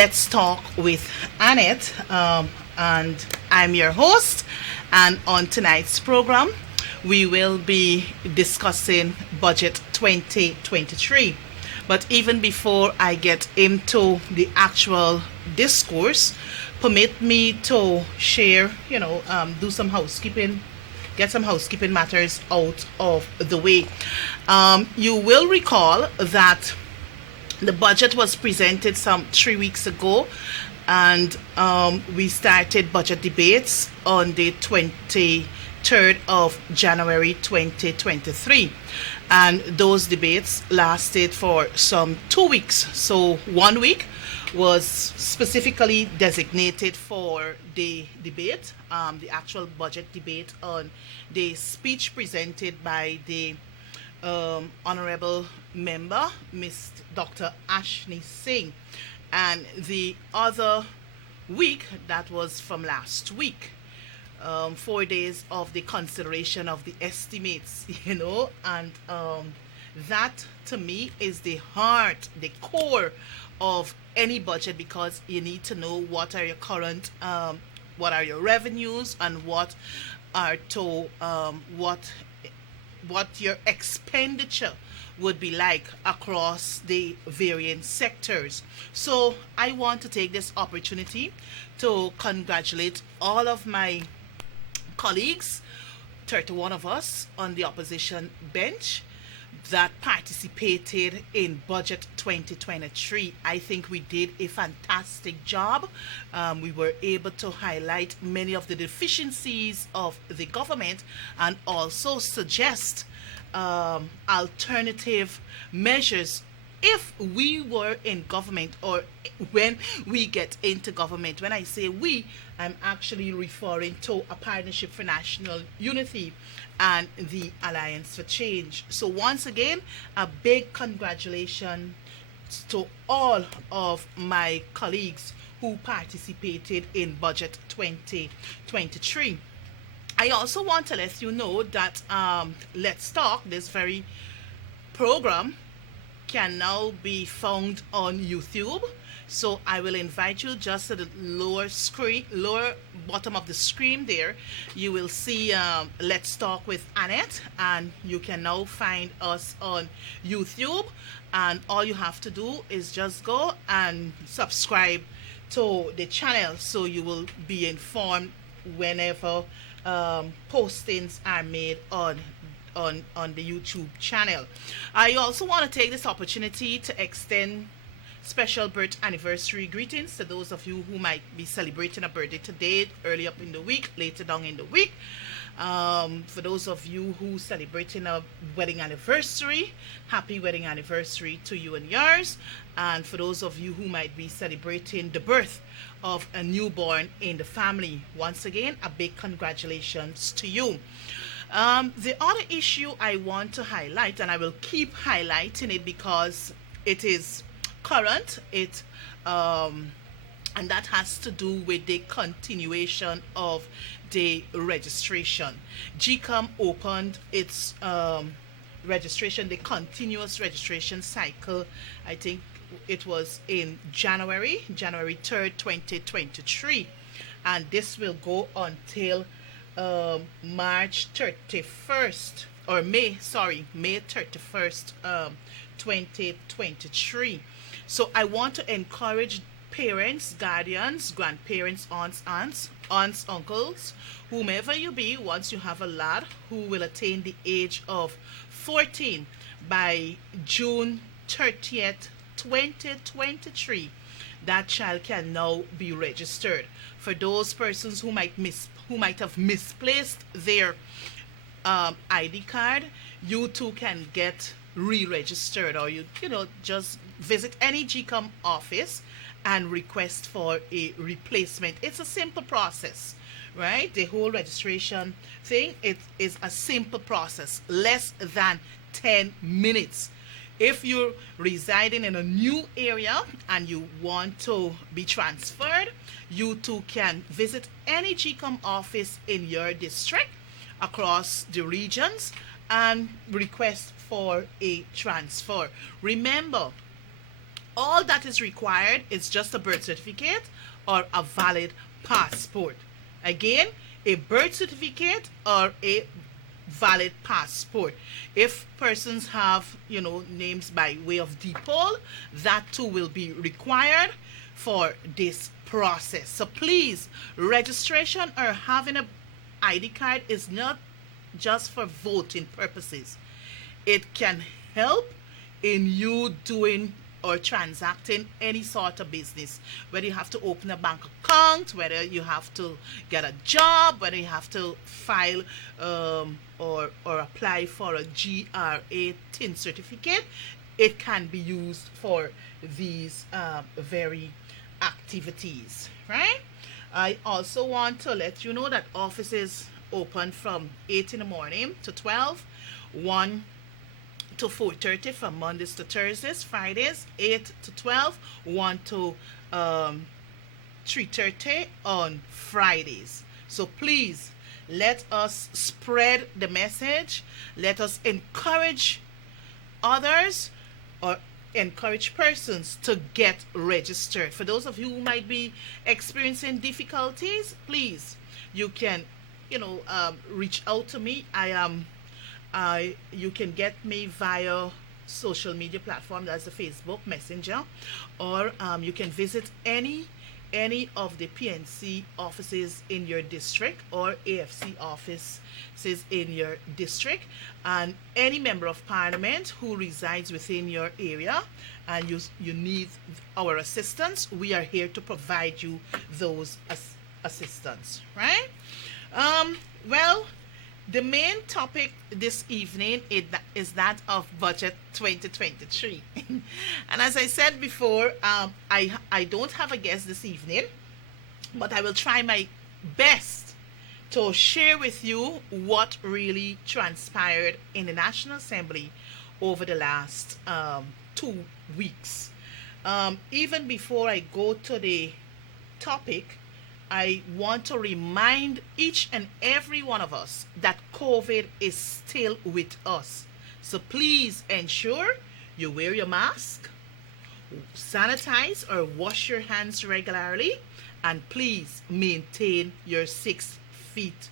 Let's Talk with Annette, and I'm your host. And on tonight's program, we will be discussing Budget 2023. But even before I get into the actual discourse, permit me to share, do some housekeeping, get some housekeeping matters out of the way. You will recall that the budget was presented some 3 weeks ago, and we started budget debates on the 23rd of January 2023. And those debates lasted for some 2 weeks. So 1 week was specifically designated for the debate, the actual budget debate on the speech presented by the honorable member, Miss Dr. Ashni Singh. And the other week, that was from last week, 4 days of the consideration of the estimates, and that to me is the heart, the core of any budget, because you need to know what are your current, what are your revenues, and what are to what your expenditure would be like across the varying sectors. So I want to take this opportunity to congratulate all of my colleagues, 31 of us on the opposition bench, that participated in Budget 2023. I think we did a fantastic job. We were able to highlight many of the deficiencies of the government and also suggest alternative measures if we were in government, or when we get into government. When I say we, I'm actually referring to a Partnership for National Unity and the Alliance for Change. So once again, a big congratulations to all of my colleagues who participated in Budget 2023. I also want to let you know that Let's Talk, this very program, can now be found on YouTube. So I will invite you just at the lower bottom of the screen there. You will see Let's Talk with Annette, and you can now find us on YouTube. And all you have to do is just go and subscribe to the channel, so you will be informed whenever postings are made on the YouTube channel. I also want to take this opportunity to extend special birth anniversary greetings to those of you who might be celebrating a birthday today, early up in the week, later down in the week. For those of you who celebrating a wedding anniversary, happy wedding anniversary to you and yours. And for those of you who might be celebrating the birth of a newborn in the family, once again, a big congratulations to you. The other issue I want to highlight, and I will keep highlighting it because it is current, and that has to do with the continuation of the registration. GCOM opened its registration, the continuous registration cycle. I think it was in January 3rd, 2023, and this will go until March 31st, or May 31st, 2023. So I want to encourage parents, guardians, grandparents, aunts, uncles, whomever you be, once you have a lad who will attain the age of 14 by June 30th, 2023, that child can now be registered. For those persons who might have misplaced their ID card, you too can get re-registered, or you just visit any GCOM office and request for a replacement. It's a simple process, right? The whole registration thing, it is a simple process, less than 10 minutes. If you're residing in a new area and you want to be transferred, you too can visit any GCOM office in your district across the regions and request for a transfer. Remember, All that is required is just a birth certificate or a valid passport. Again, a birth certificate or a valid passport. If persons have, names by way of depot, that too will be required for this process. So please, registration or having a ID card is not just for voting purposes. It can help in you doing or transacting any sort of business, whether you have to open a bank account, whether you have to get a job, whether you have to file or apply for a GRA TIN certificate. It can be used for these very activities, right? I also want to let you know that offices open from 8 in the morning to 12, 1 to 4:30 from Mondays to Thursdays, Fridays 8 to 12, 1 to 3:30 on Fridays. So please, let us spread the message. Let us encourage others or encourage persons to get registered. For those of you who might be experiencing difficulties, please, you can, reach out to me. You can get me via social media platform, that's the Facebook Messenger, or you can visit any of the PNC offices in your district or AFC offices in your district, and any member of parliament who resides within your area and you need our assistance. We are here to provide you those assistance, right? Well, the main topic this evening is that of budget 2023. And as I said before, I don't have a guest this evening, but I will try my best to share with you what really transpired in the National Assembly over the last 2 weeks. Even before I go to the topic, I want to remind each and every one of us that COVID is still with us. So please ensure you wear your mask, sanitize or wash your hands regularly, and please maintain your 6 feet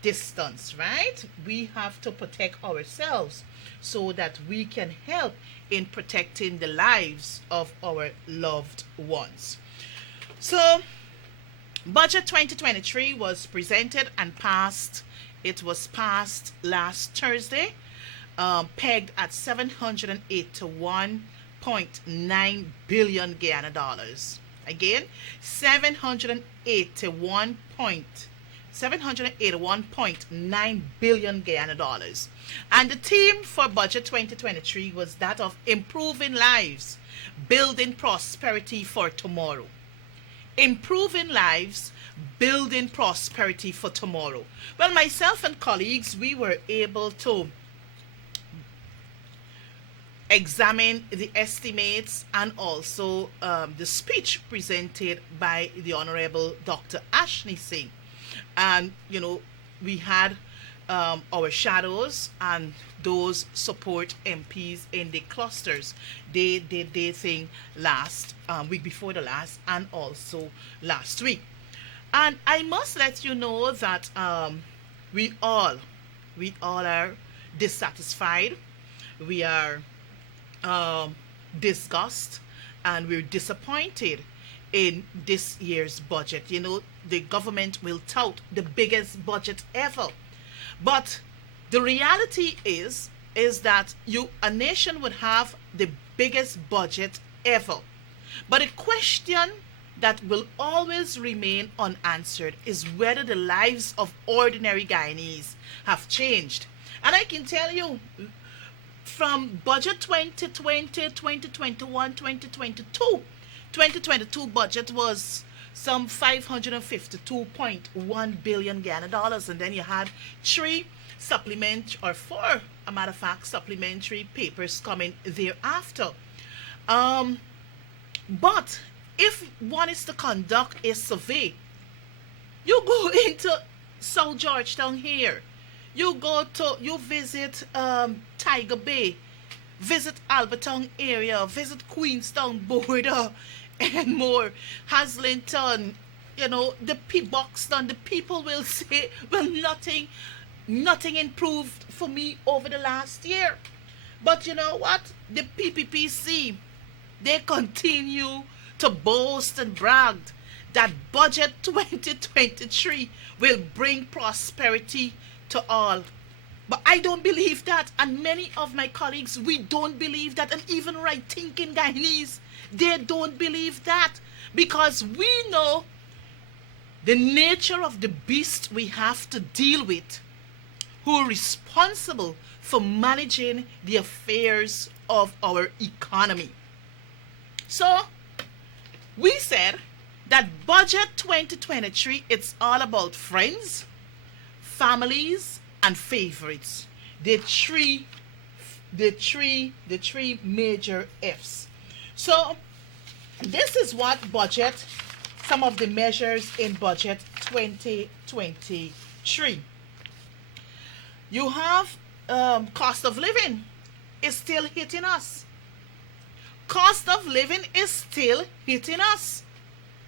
distance, right? We have to protect ourselves so that we can help in protecting the lives of our loved ones. So, Budget 2023 was presented and passed. It was passed last Thursday, pegged at $781.9 billion Guyana dollars. Again, $781.9 billion Guyana dollars. And the theme for Budget 2023 was that of improving lives, building prosperity for tomorrow. Improving lives, building prosperity for tomorrow. Well, myself and colleagues, we were able to examine the estimates and also the speech presented by the Honorable Dr. Ashley Singh. And, we had our shadows and those support MPs in the clusters. They did their thing last week before the last and also last week. And I must let you know that we all are dissatisfied. We are disgusted and we're disappointed in this year's budget. The government will tout the biggest budget ever. But the reality is that a nation would have the biggest budget ever. But a question that will always remain unanswered is whether the lives of ordinary Guyanese have changed. And I can tell you, from budget 2020, 2021, 2022 budget was some $552.1 billion Guyana dollars, and then you had 4 supplementary papers coming thereafter. But if one is to conduct a survey, you go into South Georgetown here, you visit Tiger Bay, Visit Albertown area, visit Queenstown border, and more. Haslington, the Buxton, the people will say, well, nothing improved for me over the last year. But you know what? The PPPC, they continue to boast and brag that budget 2023 will bring prosperity to all. But I don't believe that, and many of my colleagues, we don't believe that, and even right thinking Guyanese, they don't believe that, because we know the nature of the beast we have to deal with, who are responsible for managing the affairs of our economy. So, we said that budget 2023, it's all about friends, families, and favorites. The three major F's. So, this is what budget, some of the measures in budget 2023. You have cost of living is still hitting us. Cost of living is still hitting us.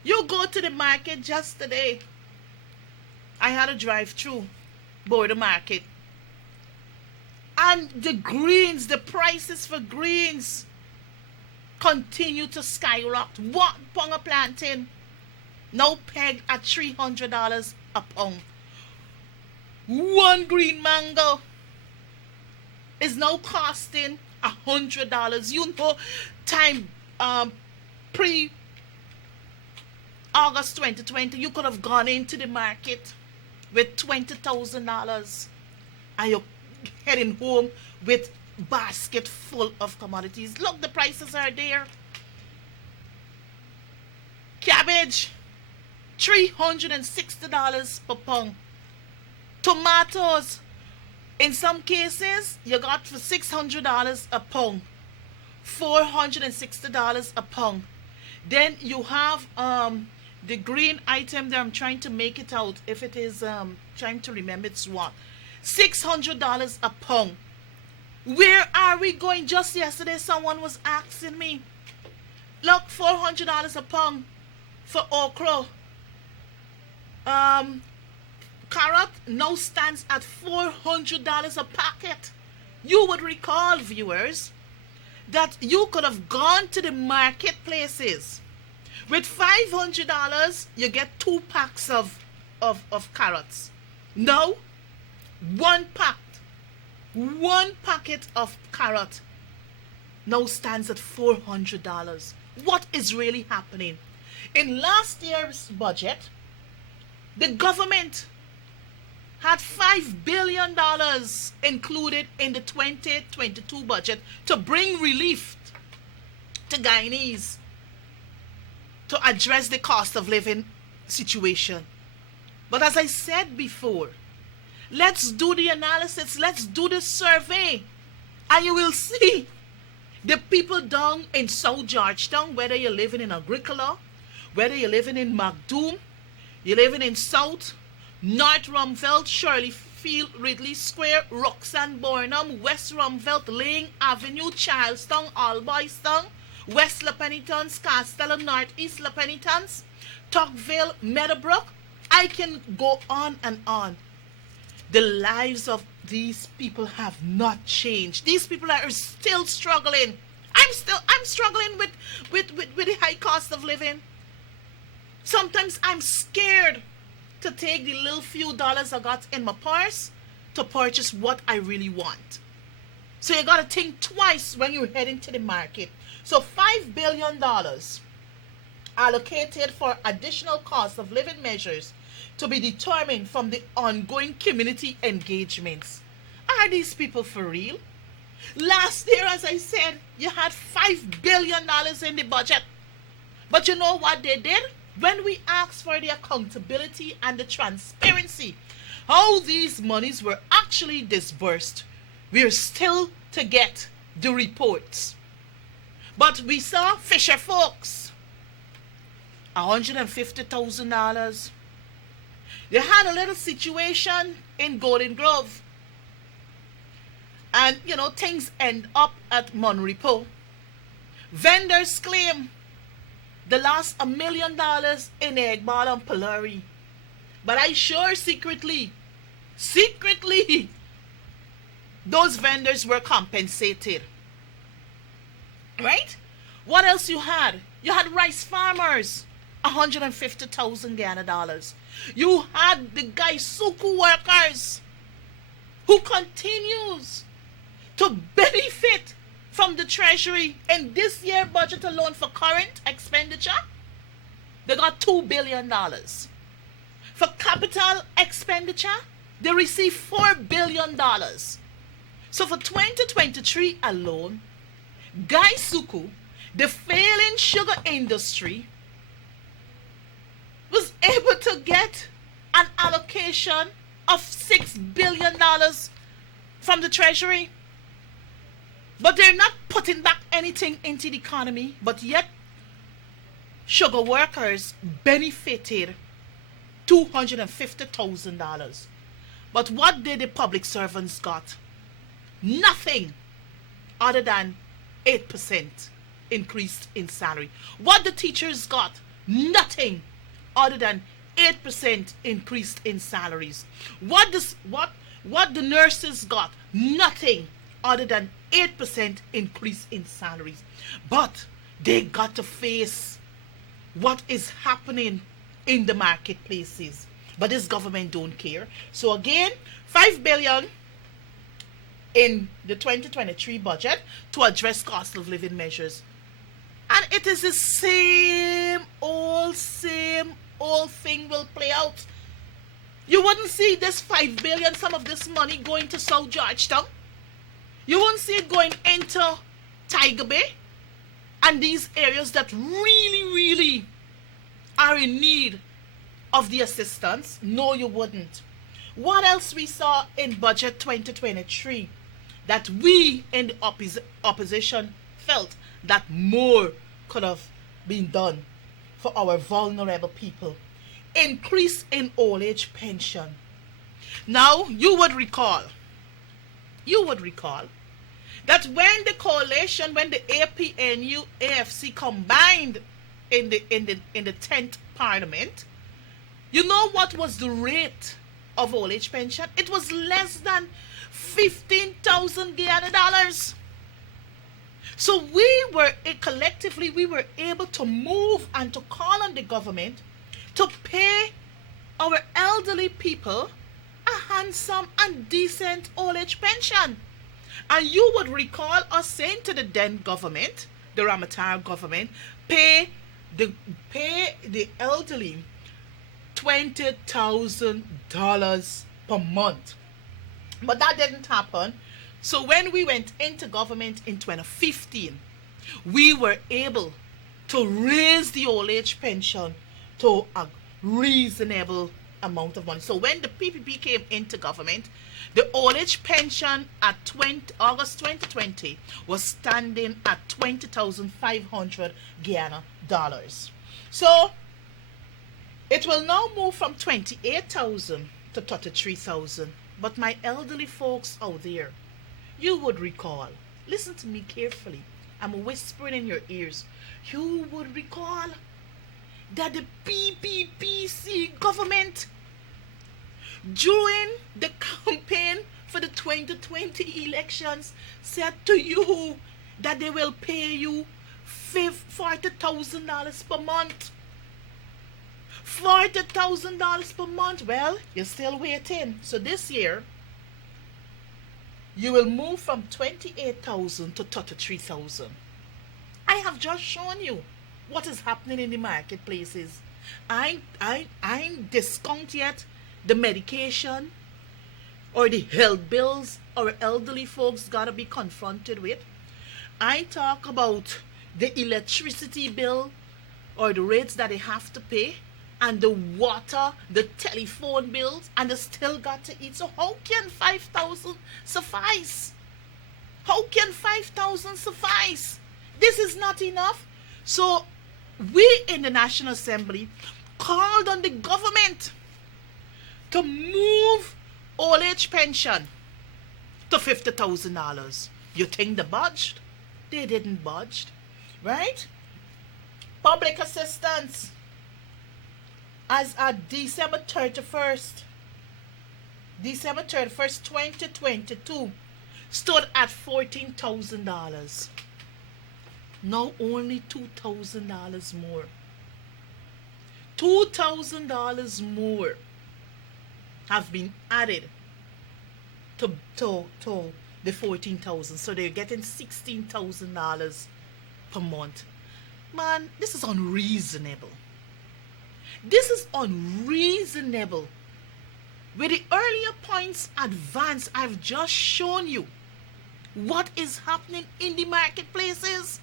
You go to the market just today. I had a drive through border market. And the greens, the prices for greens continue to skyrocket. What pound of plantain? Now pegged at $300 a pound. One green mango is now costing $100. You know, time pre August 2020, you could have gone into the market with $20,000 and you're heading home with basket full of commodities. Look, the prices are there. Cabbage, $360 per pound. Tomatoes, in some cases, you got for $600 a pound, $460 a pound. Then you have the green item there. I'm trying to make it out. If it is, trying to remember it's what, $600 a pound. Where are we going? Just yesterday, someone was asking me, look, $400 a pound for okra. Carrot now stands at $400 a packet. You would recall, viewers, that you could have gone to the marketplaces. With $500, you get 2 packs of carrots. Now, one packet of carrot now stands at $400. What is really happening? In last year's budget, the government had $5 billion included in the 2022 budget to bring relief to Guyanese to address the cost of living situation. But as I said before, let's do the analysis, let's do the survey, and you will see the people down in South Georgetown, whether you're living in Agricola, whether you're living in Macdoom, you're living in South, North Rumveld, Shirley Field, Ridley Square, Roxanne Burnham, West Rumveld, Lane Avenue, Charlestown, Alboystown, West La Penitence, Castello, Northeast La Penitence, Tuckville, Meadowbrook. I can go on and on. The lives of these people have not changed. These people are still struggling. I'm struggling with the high cost of living. Sometimes I'm scared to take the little few dollars I got in my purse to purchase what I really want. So you got to think twice when you're heading to the market. So $5 billion allocated for additional cost of living measures to be determined from the ongoing community engagements. Are these people for real? Last year, as I said, you had $5 billion in the budget. But you know what they did? When we asked for the accountability and the transparency, how these monies were actually disbursed, we're still to get the reports. But we saw Fisher folks, $150,000. They had a little situation in Golden Grove. And, things end up at Monrepo. Vendors claim they lost $1 million in Eggball and Polari. But I sure secretly, those vendors were compensated. Right? What else you had? You had rice farmers, 150,000 Ghana dollars. You had the Gaisuku workers who continues to benefit from the treasury in this year budget alone for current expenditure. They got $2 billion. For capital expenditure, they received $4 billion. So for 2023 alone, Gaisuku, the failing sugar industry, was able to get an allocation of $6 billion from the treasury. But they're not putting back anything into the economy, but yet sugar workers benefited $250,000. But what did the public servants got? Nothing other than 8% increase in salary. What the teachers got? Nothing other than 8% increase in salaries. What the nurses got? Nothing other than 8% increase in salaries. But they got to face what is happening in the marketplaces. But this government don't care. So again, $5 billion in the 2023 budget to address cost of living measures. And it is the same old thing will play out. You wouldn't see this $5 billion, some of this money going to South Georgetown. You won't see it going into Tiger Bay and these areas that really are in need of the assistance. No, you wouldn't. What else we saw in budget 2023 that we in the opposition felt that more could have been done for our vulnerable people? Increase in old age pension. Now, you would recall that when the coalition, when the APNU, AFC combined in the 10th Parliament, you know what was the rate of old age pension? It was less than 15,000 Ghana dollars. So collectively we were able to move and to call on the government to pay our elderly people a handsome and decent old age pension. And you would recall us saying to the then government, the Ramatara government, pay the elderly $20,000 per month. But that didn't happen. So when we went into government in 2015, we were able to raise the old age pension to a reasonable amount of money. So when the PPP came into government, the old age pension at August 2020 was standing at 20,500 Ghana dollars. So it will now move from 28,000 to 33,000. But my elderly folks out there, you would recall, listen to me carefully, I'm whispering in your ears, you would recall that the PPPC government, during the campaign for the 2020 elections, said to you that they will pay you $40,000 per month. $40,000 per month. Well, you're still waiting. So this year, you will move from 28,000 to 33,000. I have just shown you what is happening in the marketplaces. I discount yet the medication or the health bills our elderly folks gotta be confronted with. I talk about the electricity bill or the rates that they have to pay, and the water, the telephone bills, and they still got to eat. So how can 5,000 suffice? How can 5,000 suffice? This is not enough. So we in the National Assembly called on the government to move old age pension to $50,000. You think they budged? They didn't budge, right? Public assistance, as at December 31st, 2022, stood at $14,000. Now only $2,000 more. $2,000 more have been added to the 14,000. So they're getting $16,000 per month. Man, this is unreasonable. This is unreasonable. With the earlier points advanced, I've just shown you what is happening in the marketplaces.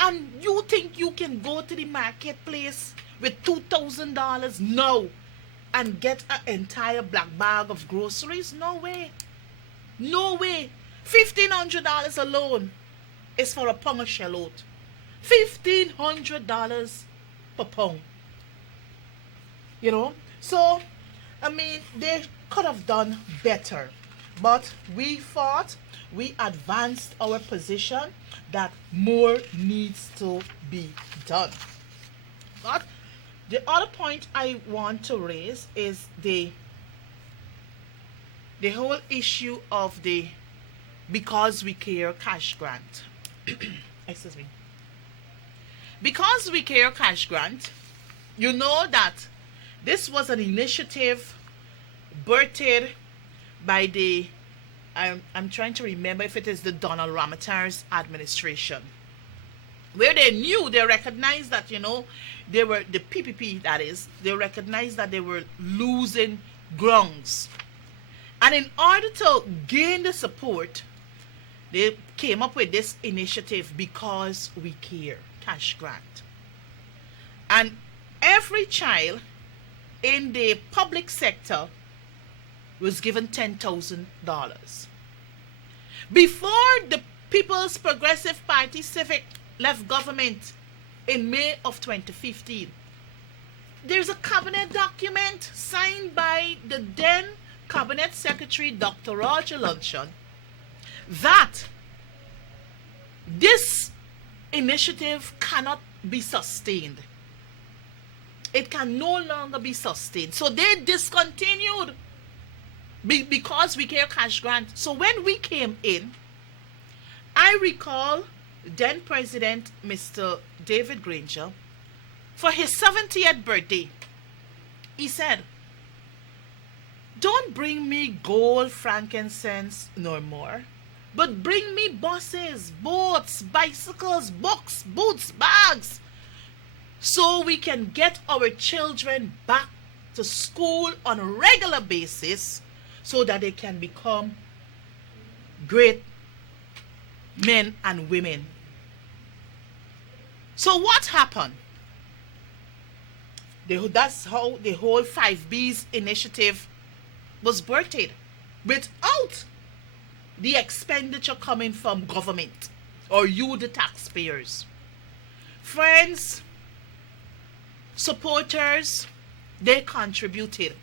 And you think you can go to the marketplace with $2,000 now and get an entire black bag of groceries? No way. No way. $1,500 alone is for a pound of shallot. $1,500 per pound. You know? So, I mean, they could have done better. But we thought, we advanced our position that more needs to be done. But the other point I want to raise is the whole issue of the Because We Care cash grant. Excuse me. Because We Care cash grant, you know that this was an initiative birthed by the, I'm trying to remember if it is the Donald Ramatar's administration, where they recognized that, they were, the PPP that is, they recognized that they were losing grounds. And in order to gain the support, they came up with this initiative, Because We Care cash grant. And every child in the public sector was given $10,000. Before the People's Progressive Party Civic left government in May of 2015, there's a cabinet document signed by the then Cabinet Secretary Dr. Roger Luncheon that this initiative cannot be sustained. It can no longer be sustained. So they discontinued Because We Care cash grant. So when we came in, I recall then President Mr. David Granger, for his 70th birthday, he said, "Don't bring me gold, frankincense, nor more, but bring me buses, boats, bicycles, books, boots, bags, so we can get our children back to school on a regular basis, so that they can become great men and women." So what happened? That's how the whole 5B's initiative was birthed, without the expenditure coming from government or you, the taxpayers. Friends, supporters, they contributed.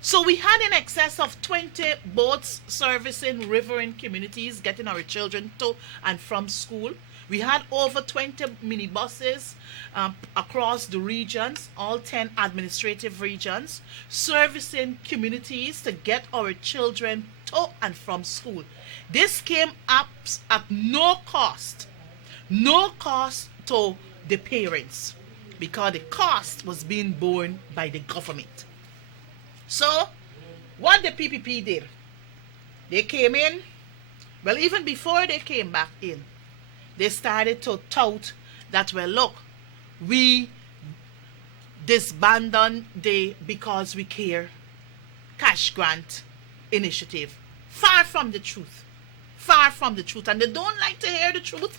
So we had in excess of 20 boats servicing riverine communities, getting our children to and from school. We had over 20 minibuses across the regions, all 10 administrative regions, servicing communities to get our children to and from school. This came up at no cost to the parents, because the cost was being borne by the government. So, what the PPP did, they came in, well, even before they came back in, they started to tout that, well, look, we disbanded the Because We Care cash grant initiative. Far from the truth. Far from the truth. And they don't like to hear the truth.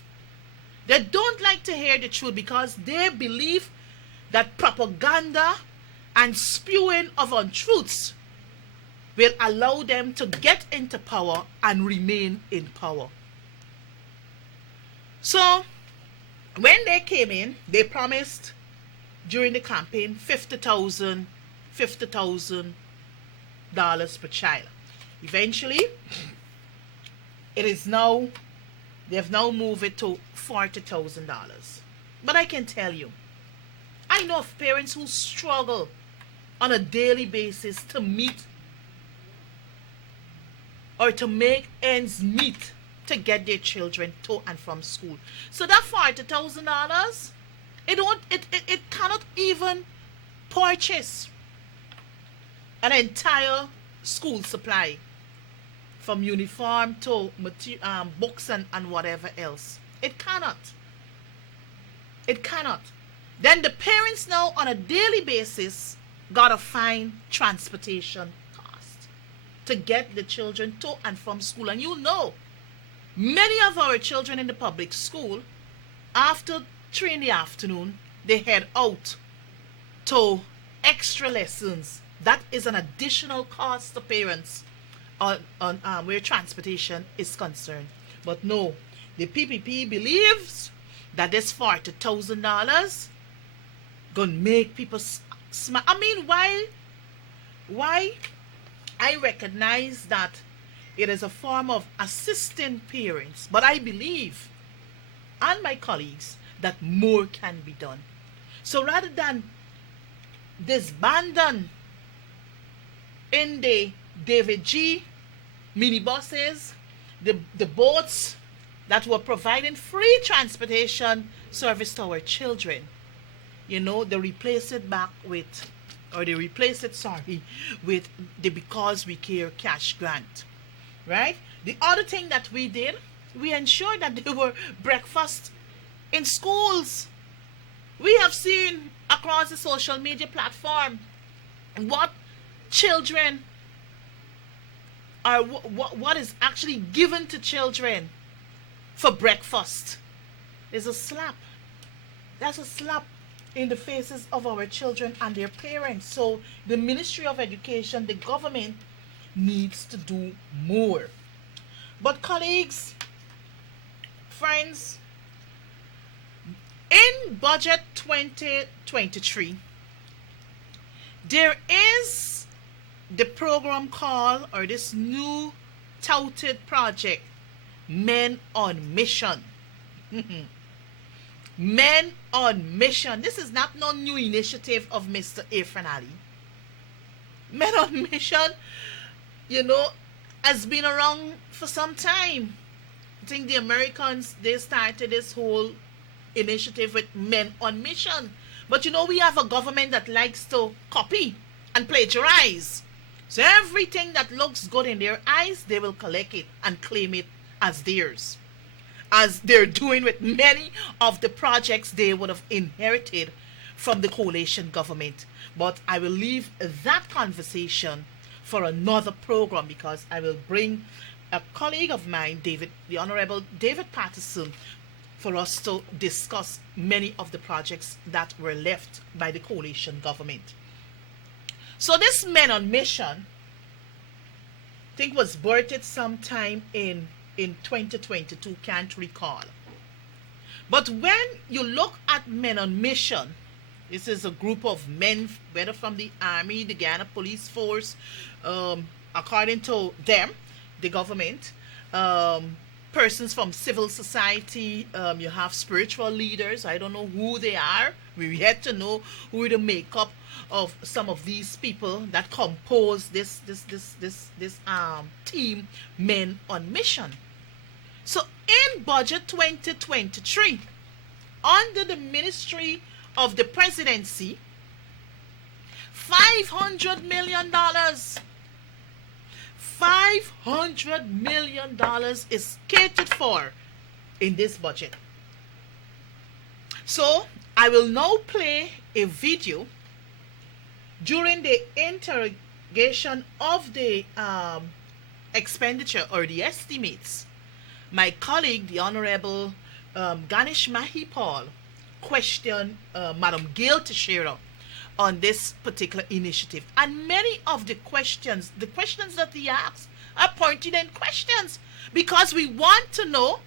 They don't like to hear the truth because they believe that propaganda and spewing of untruths will allow them to get into power and remain in power. So, when they came in, they promised during the campaign $50,000 per child. Eventually, it is now, they've now moved it to $40,000. But I can tell you, I know of parents who struggle on a daily basis to meet or to make ends meet to get their children to and from school. So that $40,000, it cannot even purchase an entire school supply, from uniform to books and whatever else. It cannot. It cannot. Then the parents now on a daily basis gotta find transportation cost to get the children to and from school. And you know, many of our children in the public school, after 3 in the afternoon, they head out to extra lessons. That is an additional cost to parents on where transportation is concerned. But no, the PPP believes that this $40,000 gonna make people smile. I mean, why? I recognize that it is a form of assisting parents, but I believe, and my colleagues, that more can be done. So rather than disbanding in the David G minibuses, the boats that were providing free transportation service to our children, you know, they replace it with the Because We Care cash grant, right? The other thing that we did, we ensured that there were breakfast in schools. We have seen across the social media platform what children are, what is actually given to children for breakfast. Is a slap. That's a slap in the faces of our children and their parents. So the Ministry of Education, the government, needs to do more. But colleagues, friends, in budget 2023, there is the program called, or this new touted project, Men on Mission. Men on Mission. This is not no new initiative of Mr. Irfan Ali. Men on Mission, you know, has been around for some time. I think the Americans, they started this whole initiative with Men on Mission. But you know, we have a government that likes to copy and plagiarize. So everything that looks good in their eyes, they will collect it and claim it as theirs, as they're doing with many of the projects they would have inherited from the coalition government. But I will leave that conversation for another program, because I will bring a colleague of mine, the Honorable David Patterson, for us to discuss many of the projects that were left by the coalition government. So this Men on Mission, I think, was birthed sometime in 2022, can't recall. But when you look at Men on Mission, this is a group of men, whether from the Army, the Ghana Police Force, according to them, the government, persons from civil society, you have spiritual leaders. I don't know who they are. We're yet to know who the makeup of some of these people that compose this team, Men on Mission. So in budget 2023, under the Ministry of the Presidency, $500 million. $500 million is catered for in this budget. So I will now play a video during the interrogation of the expenditure or the estimates. My colleague, the Honorable Ganesh Mahipal, questioned Madam Gail Teixeira on this particular initiative. And many of the questions that he asked are pertinent questions, because we want to know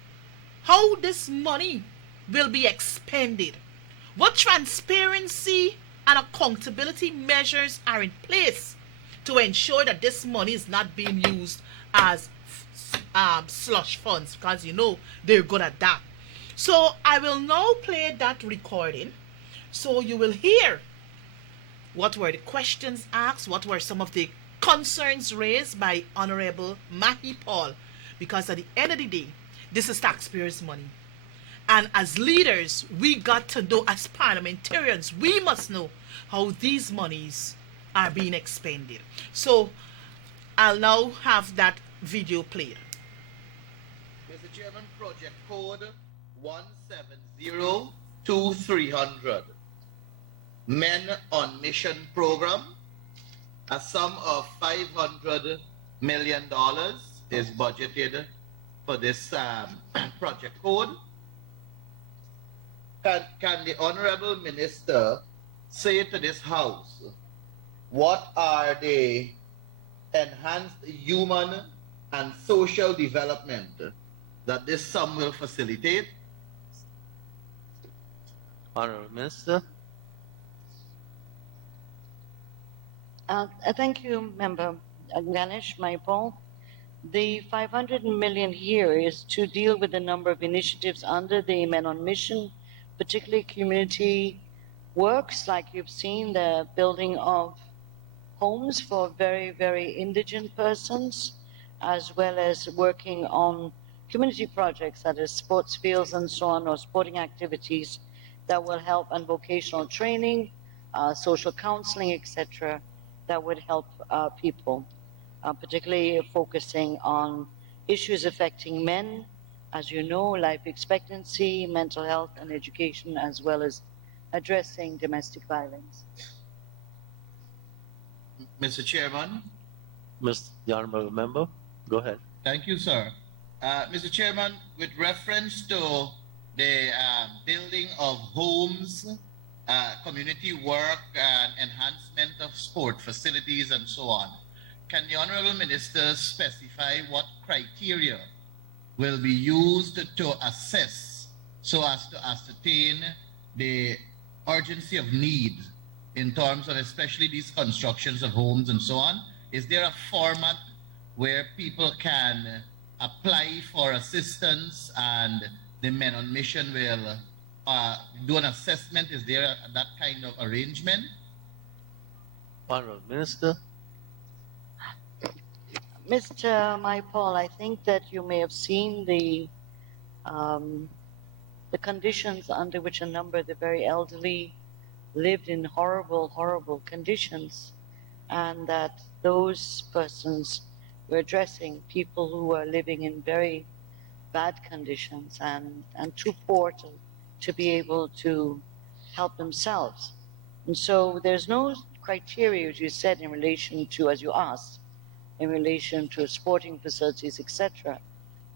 how this money will be expended. What transparency and accountability measures are in place to ensure that this money is not being used as slush funds, because you know they're good at that. So I will now play that recording, so you will hear what were the questions asked, what were some of the concerns raised by Honorable Mahi Paul, because at the end of the day, this is taxpayers' money. And as leaders, we got to know, as parliamentarians, we must know how these monies are being expended. So I'll now have that video played. Mr. Chairman, project code 1702300. Men on Mission Program. A sum of $500 million is budgeted for this project code. Can the Honorable Minister say to this House what are the enhanced human and social development that this sum will facilitate? Honorable Minister. Thank you, Member Ganesh Maipal. The 500 million here is to deal with a number of initiatives under the Men on Mission, particularly community works, like you've seen, the building of homes for very, very indigent persons, as well as working on community projects such as sports fields and so on, or sporting activities that will help, and vocational training, social counseling, etc., that would help people, particularly focusing on issues affecting men, as you know, life expectancy, mental health, and education, as well as addressing domestic violence. Mr. Chairman. The Honorable Member, go ahead. Thank you, sir. Mr. Chairman, with reference to the building of homes, community work, and enhancement of sport facilities and so on, can the Honorable Minister specify what criteria will be used to assess so as to ascertain the urgency of need in terms of especially these constructions of homes and so on? Is there a format where people can apply for assistance and the Men on Mission will do an assessment? Is there that kind of arrangement? Honorable Minister. Mr. Maipal, I think that you may have seen the conditions under which a number of the very elderly lived in horrible, horrible conditions, and that those persons were addressing people who were living in very bad conditions and too poor to be able to help themselves. And so there's no criteria, as you said, in relation to, as you asked, in relation to sporting facilities, etc.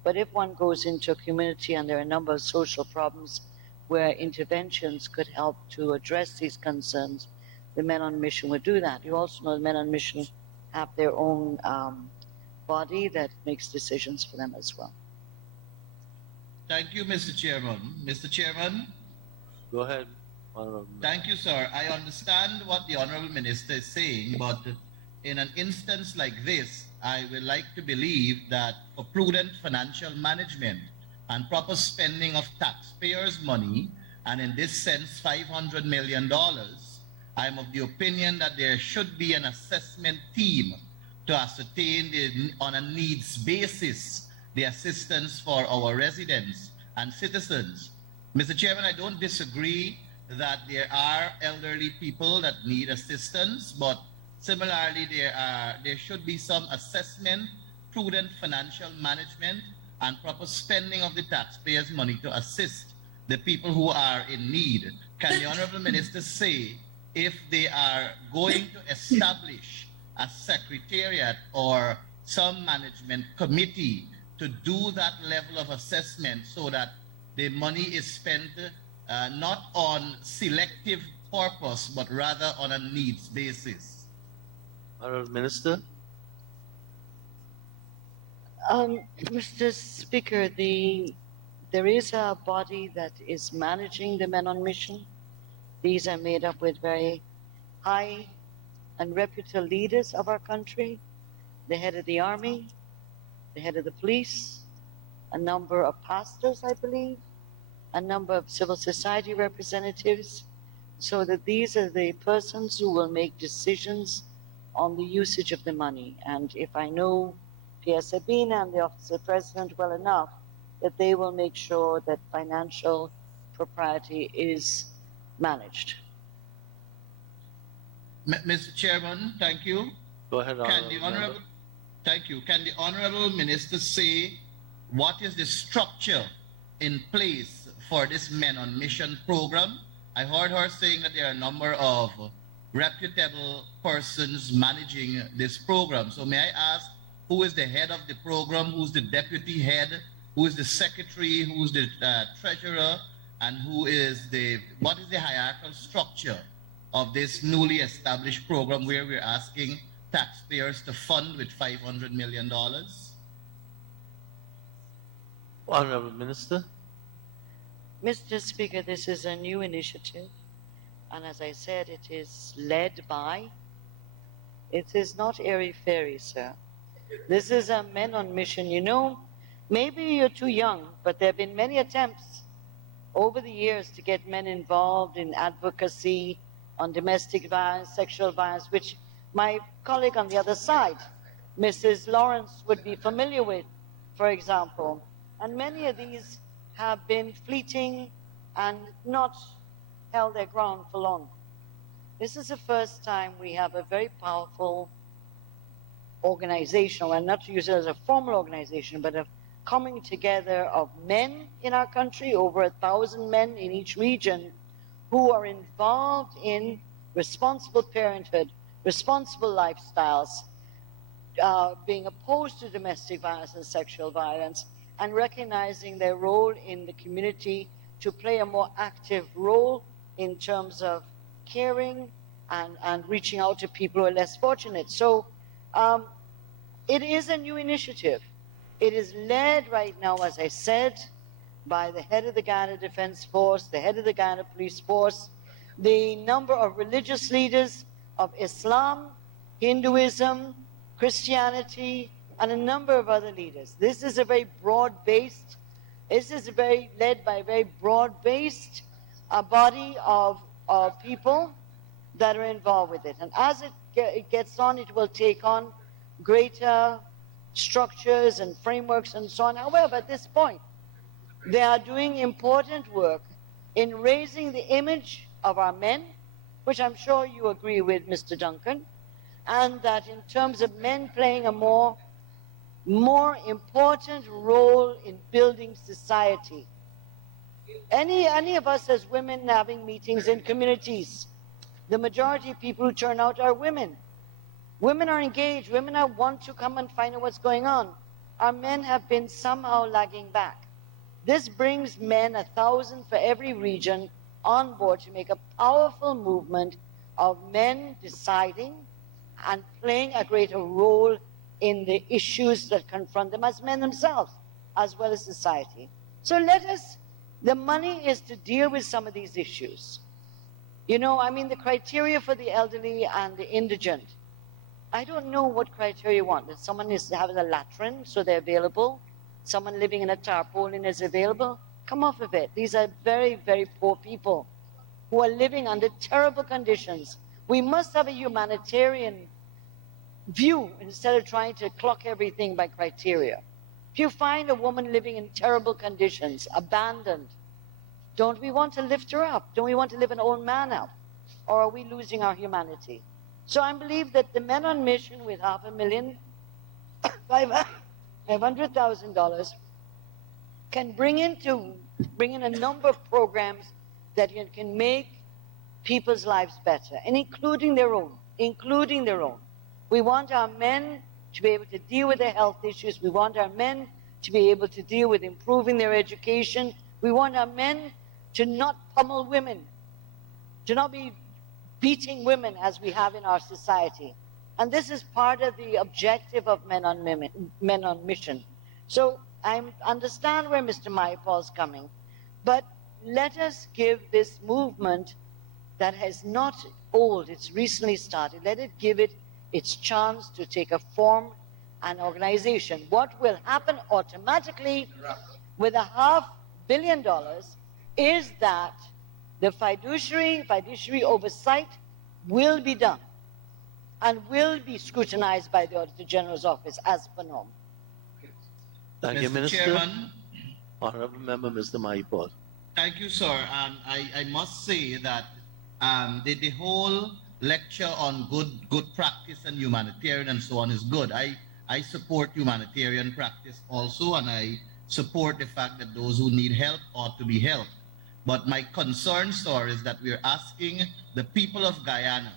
But if one goes into a community and there are a number of social problems where interventions could help to address these concerns, the Men on Mission would do that. You also know the Men on Mission have their own body that makes decisions for them as well. Thank you, Mr. Chairman. Mr. Chairman? Go ahead, Honorable Member. Thank you, sir. I understand what the Honorable Minister is saying, but in an instance like this, I would like to believe that for prudent financial management and proper spending of taxpayers' money, and in this sense, $500 million, I'm of the opinion that there should be an assessment team to ascertain on a needs basis the assistance for our residents and citizens. Mr. Chairman, I don't disagree that there are elderly people that need assistance, but similarly, there should be some assessment, prudent financial management, and proper spending of the taxpayers' money to assist the people who are in need. Can the Honorable Minister say if they are going to establish a secretariat or some management committee to do that level of assessment so that the money is spent not on selective purpose, but rather on a needs basis? Honorable Minister. Mr. Speaker, there is a body that is managing the Men on Mission. These are made up with very high and reputable leaders of our country, the head of the army, the head of the police, a number of pastors, I believe, a number of civil society representatives, so that these are the persons who will make decisions on the usage of the money. And if I know Pierre Sabina and the Office of the President well enough, that they will make sure that financial propriety is managed. Mr. Chairman, thank you. Go ahead, Can the Honorable honorable, Member. thank you. Can the honorable minister say what is the structure in place for this Men on Mission program? I heard her saying that there are a number of reputable persons managing this program. So may I ask, who is the head of the program? Who's the deputy head? Who is the secretary? Who's the treasurer? And what is the hierarchical structure of this newly established program where we're asking taxpayers to fund with $500 million? Honorable Minister. Mr. Speaker, this is a new initiative, and as I said, it is led by, it is not airy-fairy, sir. This is a Men on Mission. You know, maybe you're too young, but there have been many attempts over the years to get men involved in advocacy on domestic violence, sexual violence, which my colleague on the other side, Mrs. Lawrence, would be familiar with, for example. And many of these have been fleeting and not held their ground for long. This is the first time we have a very powerful organization, and not to use it as a formal organization, but a coming together of men in our country, over 1,000 men in each region, who are involved in responsible parenthood, responsible lifestyles, being opposed to domestic violence and sexual violence, and recognizing their role in the community to play a more active role in terms of caring and reaching out to people who are less fortunate. So it is a new initiative. It is led right now, as I said, by the head of the Ghana Defense Force, the head of the Ghana Police Force, the number of religious leaders of Islam, Hinduism, Christianity, and a number of other leaders. This is a very broad-based, led by a very broad-based body of people that are involved with it. And as it gets on, it will take on greater structures and frameworks and so on. However, at this point, they are doing important work in raising the image of our men, which I'm sure you agree with, Mr. Duncan, and that in terms of men playing a more important role in building society. Any of us as women having meetings in communities, the majority of people who turn out are women. Women are engaged. Women want to come and find out what's going on. Our men have been somehow lagging back. This brings men, 1,000 for every region, on board to make a powerful movement of men deciding and playing a greater role in the issues that confront them as men themselves, as well as society. So the money is to deal with some of these issues. You know, I mean, the criteria for the elderly and the indigent, I don't know what criteria you want. That someone is having a latrine, so they're available. Someone living in a tarpaulin is available. Come off of it. These are very, very poor people who are living under terrible conditions. We must have a humanitarian view instead of trying to clock everything by criteria. If you find a woman living in terrible conditions, abandoned, don't we want to lift her up? Don't we want to lift an old man up? Or are we losing our humanity? So I believe that the Men on Mission with $500,000, $500,000 can bring in a number of programs that can make people's lives better, and including their own. We want our men to be able to deal with their health issues. We want our men to be able to deal with improving their education. We want our men to not pummel women, to not be beating women as we have in our society. And this is part of the objective of Men on Mission. So I understand where Mr. Mayapal is coming, but let us give this movement that is not old, it's recently started, let it give it its chance to take a form an organization. What will happen automatically with $500 million is that the fiduciary oversight will be done and will be scrutinized by the Auditor General's office as per norm. Thank you, Mr. Minister. Chairman, Honorable Member, Mr. Maipol. thank you, sir. I must say that the whole lecture on good practice and humanitarian and so on is good. I support humanitarian practice also, and I support the fact that those who need help ought to be helped. But my concern, sir, is that we're asking the people of Guyana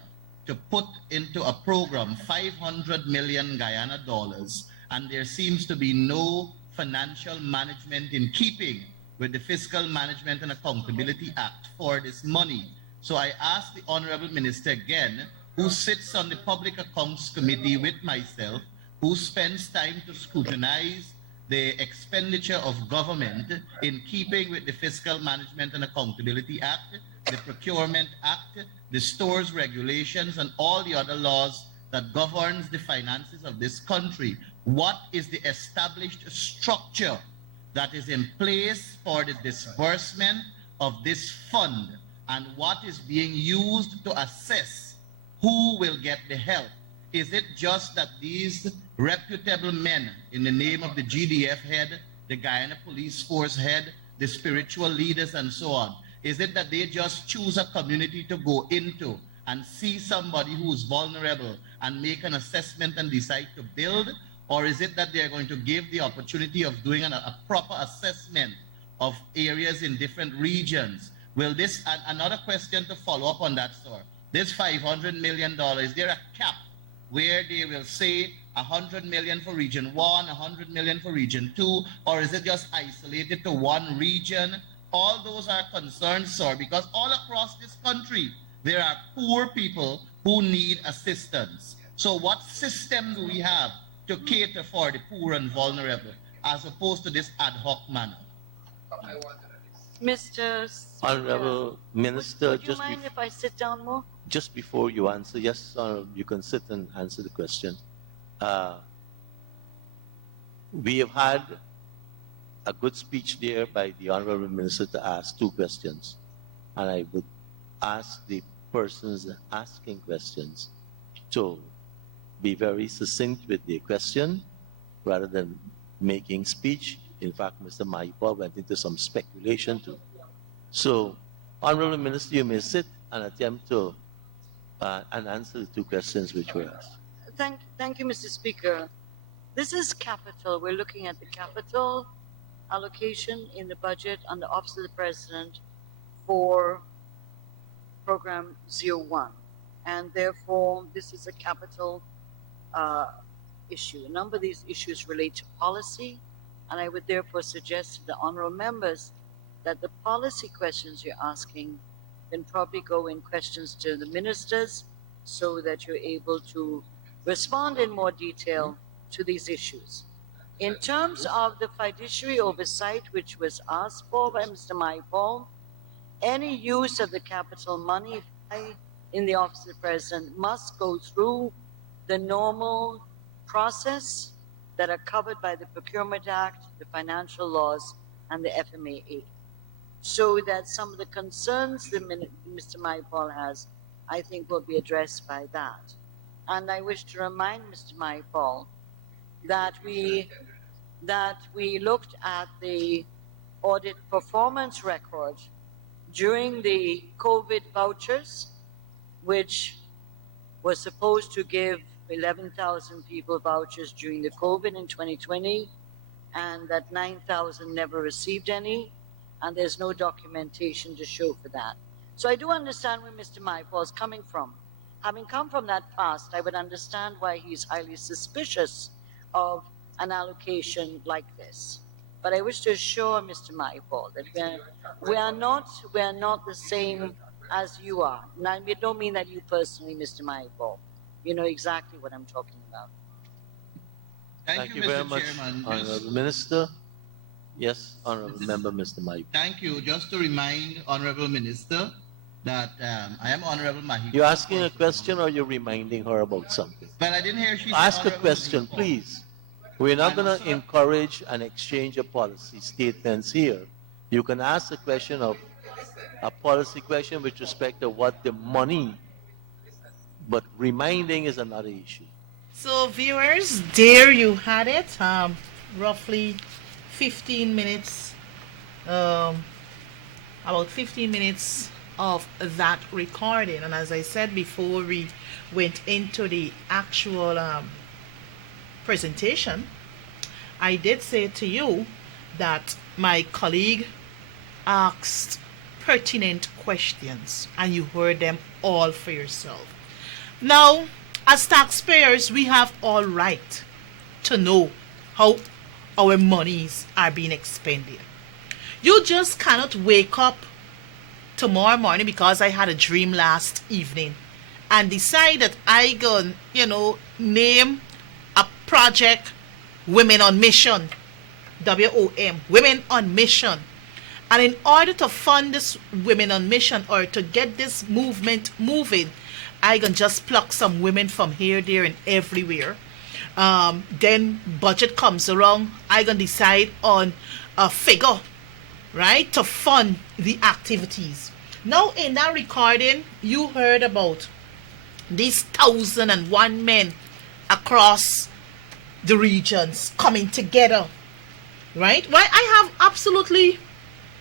to put into a program 500 million Guyana dollars, and there seems to be no financial management in keeping with the Fiscal Management and Accountability Act for this money. So I ask the Honorable Minister again, who sits on the Public Accounts Committee with myself, who spends time to scrutinize the expenditure of government in keeping with the Fiscal Management and Accountability Act, the Procurement Act, the Stores Regulations, and all the other laws that governs the finances of this country. What is the established structure that is in place for the disbursement of this fund, and what is being used to assess who will get the help? Is it just that these reputable men in the name of the GDF head, the Guyana Police Force head, the spiritual leaders and so on, is it that they just choose a community to go into and see somebody who's vulnerable and make an assessment and decide to build? Or is it that they're going to give the opportunity of doing a proper assessment of areas in different regions? Will this, and another question to follow up on that, sir, this $500 million, is there a cap where they will say 100 million for region 1, 100 million for region 2, or is it just isolated to one region? All those are concerns, sir, because all across this country, there are poor people who need assistance. So what system do we have to cater for the poor and vulnerable, as opposed to this ad hoc manner? Mr. Speaker, Honorable Minister, would you mind if I sit down more? just before you answer, yes, you can sit and answer the question. We have had a good speech there by the Honorable Minister to ask 2 questions. And I would ask the persons asking questions to be very succinct with their question rather than making speech. In fact, Mr. Maipol went into some speculation too. So, Honorable Minister, you may sit and attempt to and answer the 2 questions which were asked. Thank you, Mr. Speaker. This is capital. We're looking at the capital allocation in the budget under Office of the President for Program 01. And therefore, this is a capital issue. A number of these issues relate to policy, and I would therefore suggest to the honorable members that the policy questions you're asking can probably go in questions to the ministers so that you're able to respond in more detail to these issues. In terms of the fiduciary oversight, which was asked for by Mr. Maipol, any use of the capital money in the Office of the President must go through the normal process that are covered by the Procurement Act, the financial laws, and the FMAA. So that some of the concerns that Mr. Maipol has, I think, will be addressed by that. And I wish to remind Mr. Maipol that we looked at the audit performance record during the COVID vouchers, which was supposed to give 11,000 people vouchers during the COVID in 2020, and that 9,000 never received any, and there's no documentation to show for that. So I do understand where Mr. Maipol is coming from. Having come from that past, I would understand why he's highly suspicious of an allocation like this. But I wish to assure Mr. Maipol that we are not the same as you are. Now, I don't mean that you personally, Mr. Maipol. You know exactly what I'm talking about. Thank you, very Mr. much, Chairman. Honorable Minister. Yes, Honorable Member, Mr. Maipol. Thank you. Just to remind Honorable Minister that I am Honorable Mahi. You're asking a question or you're reminding her about something? Well, I didn't hear she said Ask a Honorable question, Mahi. please. We're not And going to sir, encourage an exchange of policy statements here. You can ask a question of a policy question with respect to what the money, but reminding is another issue. So, viewers, there you had it. Roughly 15 minutes, um, about 15 minutes of that recording. And as I said before, we went into the actual presentation. I did say to you that my colleague asked pertinent questions, and you heard them all for yourself. Now, as taxpayers, we have all right to know how our monies are being expended. You just cannot wake up tomorrow morning, because I had a dream last evening, and decide that I gonna, name a project Women on Mission, WOM, Women on Mission. And in order to fund this Women on Mission, or to get this movement moving, I can just pluck some women from here, there, and everywhere. Then budget comes around, I can decide on a figure, right, to fund the activities. Now, in that recording, you heard about these 1,001 men across the regions coming together, right? Why, I have absolutely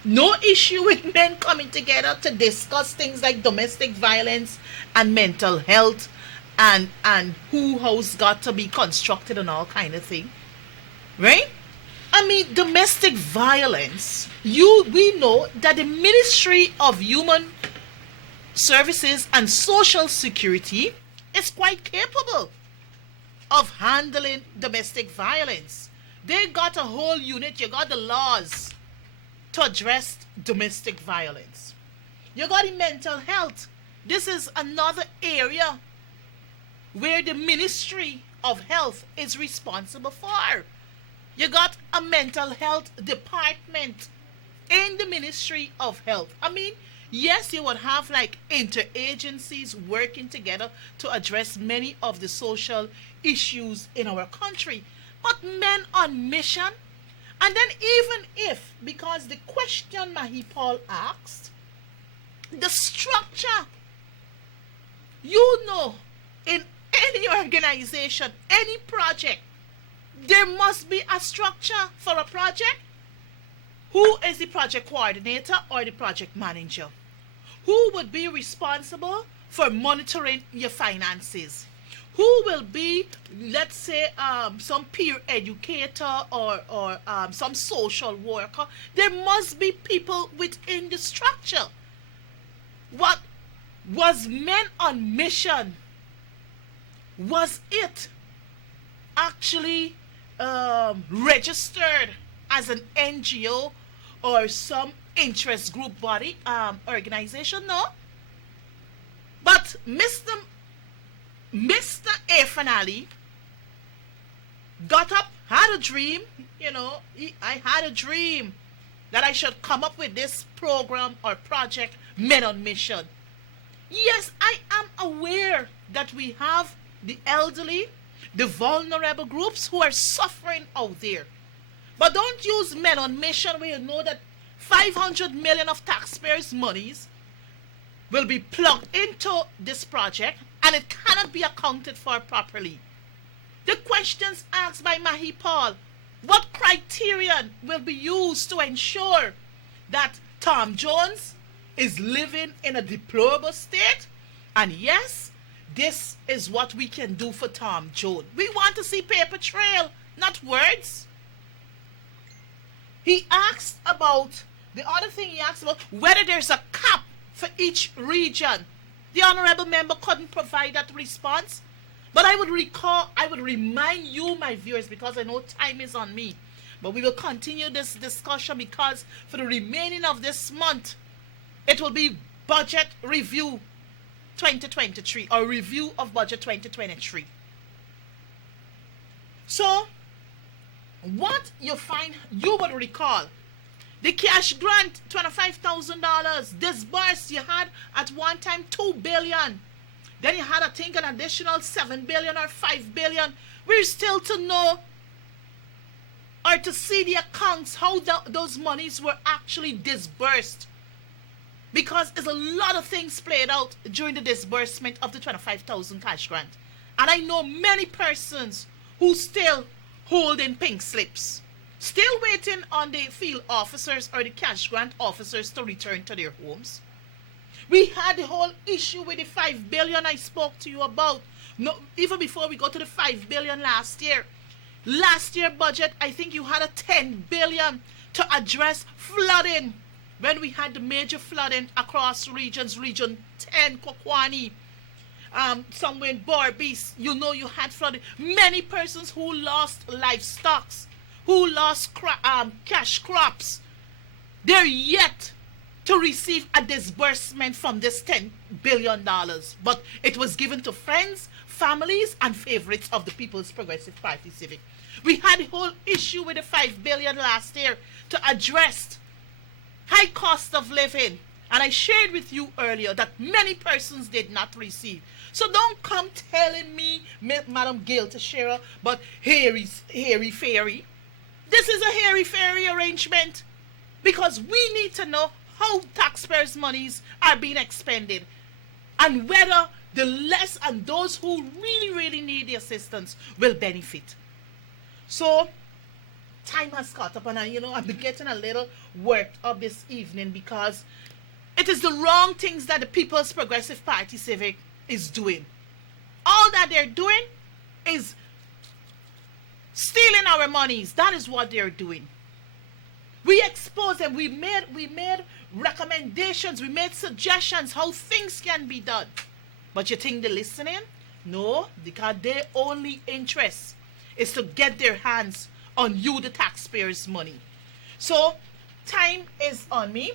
no issue with men coming together to discuss things like domestic violence and mental health, and who house got to be constructed and all kind of thing, right? I mean, domestic violence, we know that the Ministry of Human Services and Social Security is quite capable of handling domestic violence. They got a whole unit. You got the laws to address domestic violence. You got the mental health. This is another area where the Ministry of Health is responsible for. You got a mental health department in the Ministry of Health. I mean, yes, you would have like interagencies working together to address many of the social issues in our country. But men on mission, and then even if, because the question Mahi Paul asked, the structure, in any organization, any project, there must be a structure for a project. Who is the project coordinator or the project manager? Who would be responsible for monitoring your finances? Who will be, let's say, some peer educator or some social worker? There must be people within the structure. What was Men on Mission? Was it actually registered as an NGO or some interest group body organization? No. But Mr. Irfan Ali got up, had a dream, I had a dream that I should come up with this program or project, Men on Mission. Yes, I am aware that we have the elderly, the vulnerable groups who are suffering out there. But don't use Men on Mission where you know that 500 million of taxpayers' monies will be plugged into this project and it cannot be accounted for properly. The questions asked by Mahi Paul, what criterion will be used to ensure that Tom Jones is living in a deplorable state? And yes, this is what we can do for Tom Jones. We want to see paper trail, not words. He asked about, the other thing he asked about, whether there's a cap for each region. The honorable member couldn't provide that response. But I would remind you, my viewers, because I know time is on me. But we will continue this discussion because for the remaining of this month, it will be budget review 2023 or review of budget 2023. So, what you find, you would recall, the cash grant, $25,000 disbursed, you had at one time $2 billion. Then you had, I think, an additional $7 billion or $5 billion. We're still to know or to see the accounts, how those monies were actually disbursed. Because there's a lot of things played out during the disbursement of the 25,000 cash grant. And I know many persons who still holding pink slips, still waiting on the field officers or the cash grant officers to return to their homes. We had the whole issue with the 5 billion I spoke to you about. No, even before we go to the 5 billion last year. Last year budget, I think you had a 10 billion to address flooding. When we had the major flooding across regions, Region 10, Kokwani, somewhere in Barbies, you had flooding. Many persons who lost livestock, who lost cash crops, they're yet to receive a disbursement from this $10 billion. But it was given to friends, families, and favorites of the People's Progressive Party Civic. We had the whole issue with the 5 billion last year to address high cost of living. And I shared with you earlier that many persons did not receive. So don't come telling me, Madam Gail Teixeira, but hairy-fairy. This is a hairy-fairy arrangement. Because we need to know how taxpayers' monies are being expended. And whether the less and those who really, really need the assistance will benefit. So, time has caught up, and I've been getting a little worked up this evening because it is the wrong things that the People's Progressive Party Civic is doing. All that they're doing is stealing our monies. That is what they're doing. We exposed them. We made recommendations. We made suggestions how things can be done. But you think they're listening? No, because their only interest is to get their hands on you, the taxpayers' money. So, time is on me,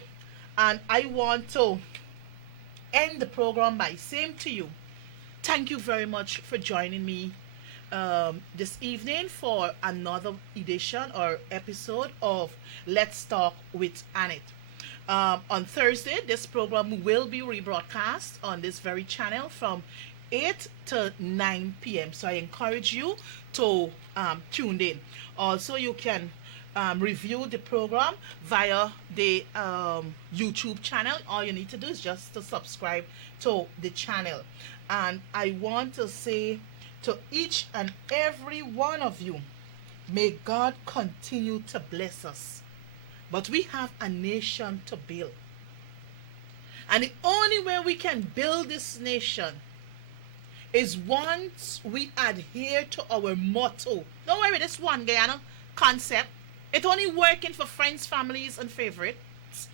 and I want to end the program by saying to you, thank you very much for joining me this evening for another edition or episode of Let's Talk with Annette. On Thursday, this program will be rebroadcast on this very channel from 8 to 9 p.m. So I encourage you to tune in. Also, you can review the program via the YouTube channel. All you need to do is just to subscribe to the channel. And I want to say to each and every one of you, may God continue to bless us. But we have a nation to build. And the only way we can build this nation is once we adhere to our motto. Don't worry, this one Guyana concept. It's only working for friends, families, and favorites.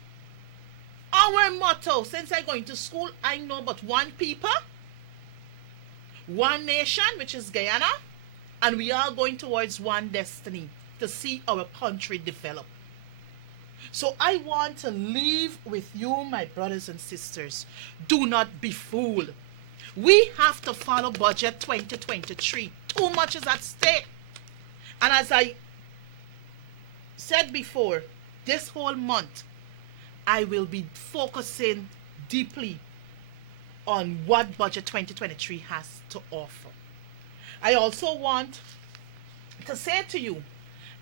Our motto, since I'm going to school, I know but one people, one nation, which is Guyana, and we are going towards one destiny to see our country develop. So I want to leave with you, my brothers and sisters. Do not be fooled. We have to follow budget 2023. Too much is at stake. And as I said before, this whole month, I will be focusing deeply on what budget 2023 has to offer. I also want to say to you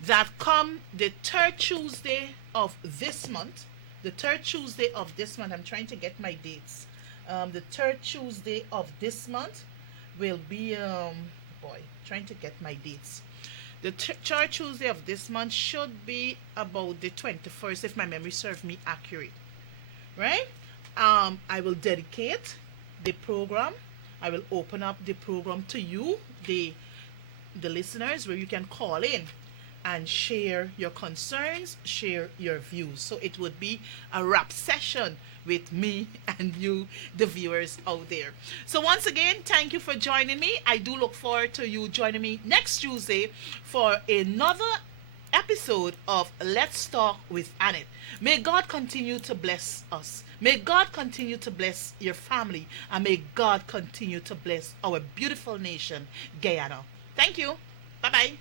that come the third Tuesday of this month, I'm trying to get my dates. The third Tuesday of this month will be, trying to get my dates. The third Tuesday of this month should be about the 21st, if my memory serves me accurate. Right? I will dedicate the program. I will open up the program to you, the listeners, where you can call in and share your concerns, share your views. So it would be a wrap session with me and you, the viewers out there. So once again, thank you for joining me. I do look forward to you joining me next Tuesday for another episode of Let's Talk with Annette. May God continue to bless us. May God continue to bless your family. And may God continue to bless our beautiful nation, Guyana. Thank you. Bye-bye.